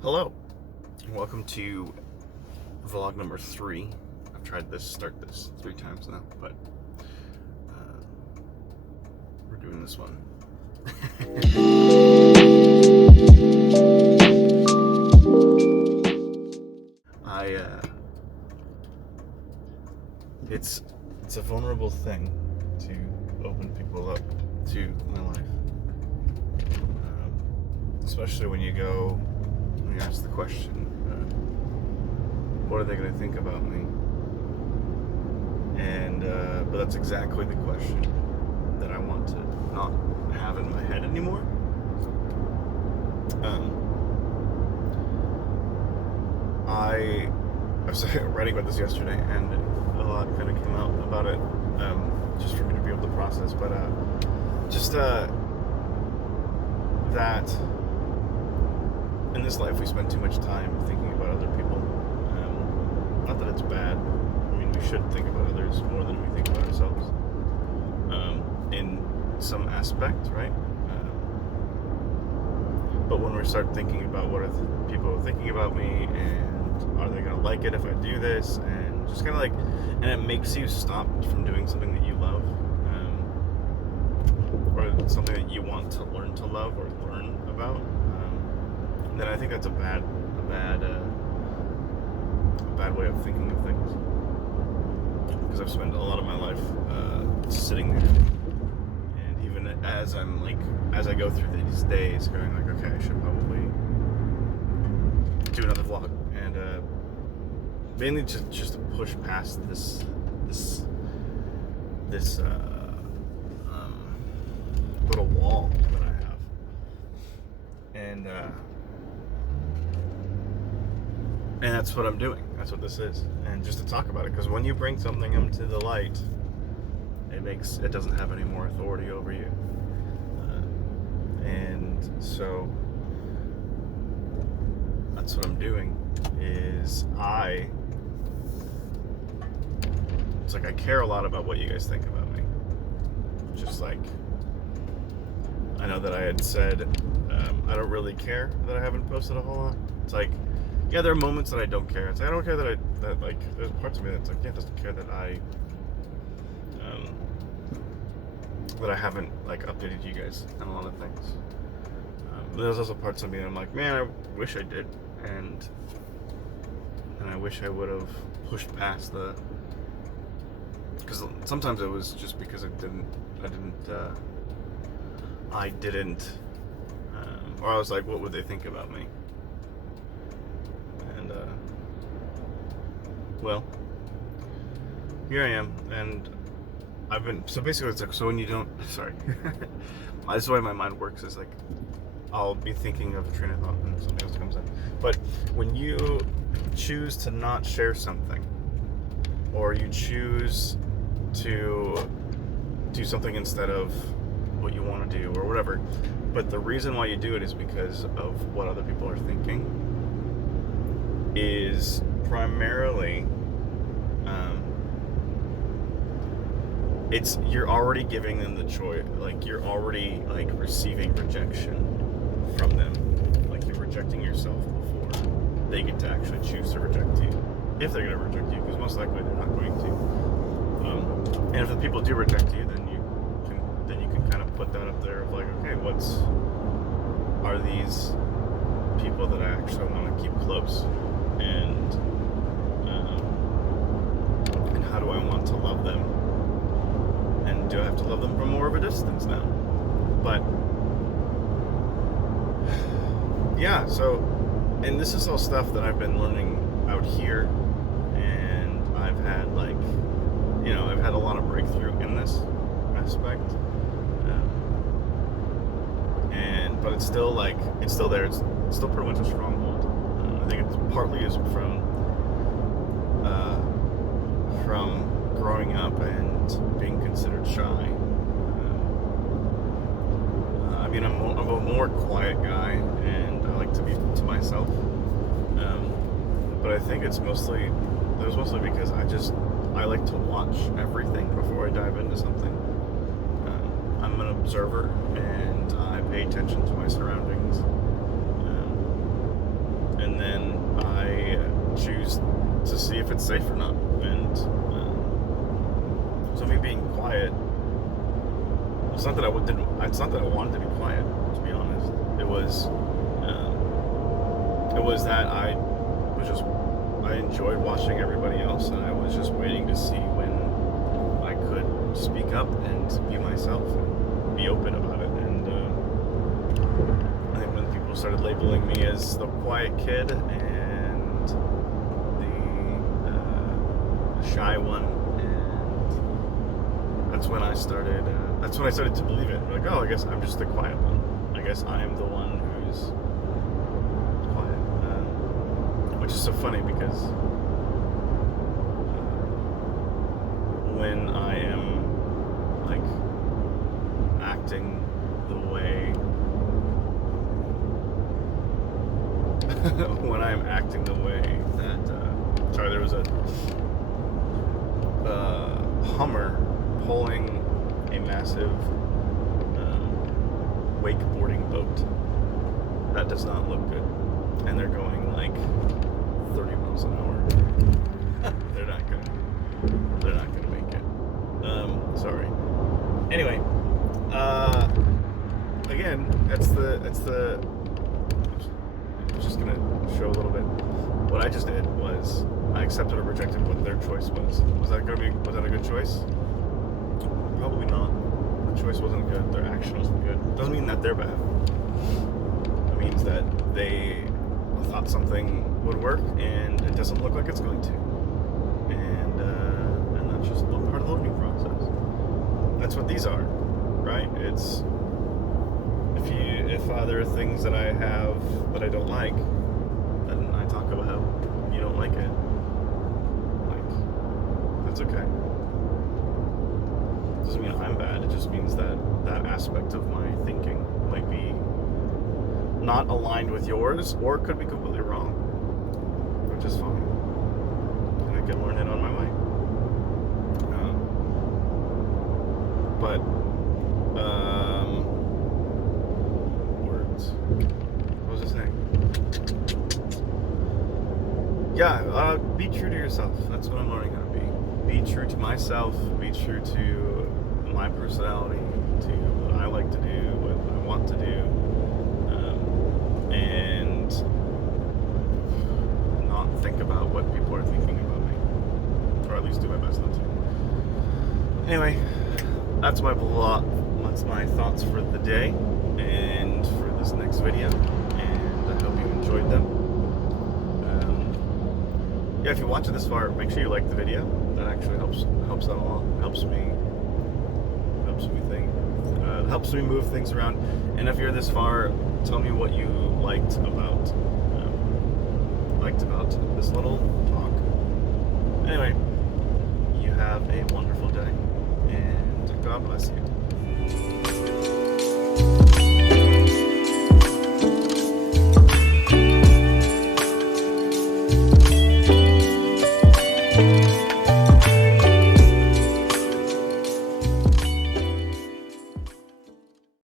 Hello, and welcome to vlog number 3. I've tried this, start this 3 times now, but we're doing this one. It's a vulnerable thing to open people up to my life, especially when you ask the question, what are they going to think about me? And but that's exactly the question that I want to not have in my head anymore. I was writing about this yesterday, and a lot kind of came out about it, just for me to be able to process. But that in this life we spend too much time thinking about other people. Not that it's bad. I mean, we should think about others more than we think about ourselves, in some aspect, right? But when we start thinking about what are people thinking about me, and are they going to like it if I do this, and just kind of like, and it makes you stop from doing something that you love, or something that you want to learn to love or learn about, then I think that's a bad way of thinking of things. Because I've spent a lot of my life sitting there, and even as I go through these days, going like, okay, I should probably do another vlog, and mainly just to push past this little wall that I have, and that's what I'm doing. That's what this is, and just to talk about it, because when you bring something into the light, it doesn't have any more authority over you, and so that's what I'm doing. It's like I care a lot about what you guys think about me. Just like, I know that I had said, I don't really care that I haven't posted a whole lot. It's like, yeah, there are moments that I don't care. It's like, I don't care that there's parts of me that's like, yeah, doesn't care that I haven't like updated you guys on a lot of things. But there's also parts of me that I'm like, man, I wish I did, and I wish I would have pushed past because sometimes it was just because I didn't, or I was like, what would they think about me? And well, here I am, and so basically it's like, so when you don't, sorry, that's the way my mind works, is like, I'll be thinking of a train of thought and something else comes in. But when you choose to not share something, or you choose to do something instead of what you want to do, or whatever, but the reason why you do it is because of what other people are thinking, is primarily, you're already giving them the choice. Like, you're already like receiving rejection from them. Like, you're rejecting yourself before they get to actually choose to reject you, if they're going to reject you, because most likely they're not going to. And if the people do reject you, then you can kind of put that up there of like, okay, are these people that I actually want to keep close, and how do I want to love them, and do I have to love them from more of a distance now? But yeah, so, and this is all stuff that I've been learning out here, and I've had I've had a lot of breakthrough in this aspect, but it's still there. It's still pretty much a stronghold. I think it's partly is from growing up and being considered shy. I mean, I'm a more quiet guy, and I like to be to myself. But I think it was mostly because I like to watch everything before I dive into something. I'm an observer, and I pay attention to my surroundings. if it's safe or not. And so me being quiet, it's not that I wanted to be quiet, to be honest. It was that I enjoyed watching everybody else, and I was just waiting to see when I could speak up and be myself and be open about it. And I think when people started labeling me as the quiet kid and the shy one, and that's when I started to believe it. Like, oh, I guess I'm just the quiet one. I guess I am the one who's quiet, which is so funny because when I am like acting the way that sorry, there was a Hummer pulling a massive wakeboarding boat. That does not look good, and they're going like 30 miles an hour. They're not gonna make it. Sorry. Anyway, again, I'm just gonna show a little bit. What I just did was I accepted or rejected what their choice was. Was that a good choice? Probably not. The choice wasn't good. Their action wasn't good. Doesn't mean that they're bad. It means that they thought something would work and it doesn't look like it's going to. And that's just one part of the learning process. That's what these are, right? It's if there are things that I have that I don't like, then I talk about how you don't like it. Like, that's okay. It doesn't mean I'm bad. It just means that aspect of my thinking might be not aligned with yours, or it could be completely wrong, which is fine. And I can learn it on my way. Words. What was I saying? Yeah, be true to yourself. That's what I'm learning how to be. Be true to myself. Be true to my personality, to what I like to do, what I want to do, and not think about what people are thinking about me, or at least do my best not to. Anyway, that's my thoughts for the day and for this next video, and I hope you enjoyed them. Yeah, if you watch it this far, make sure you like the video. That actually helps out a lot. Helps me think. Helps me move things around. And if you're this far, tell me what you liked about this little talk. Anyway, you have a wonderful day, and God bless you.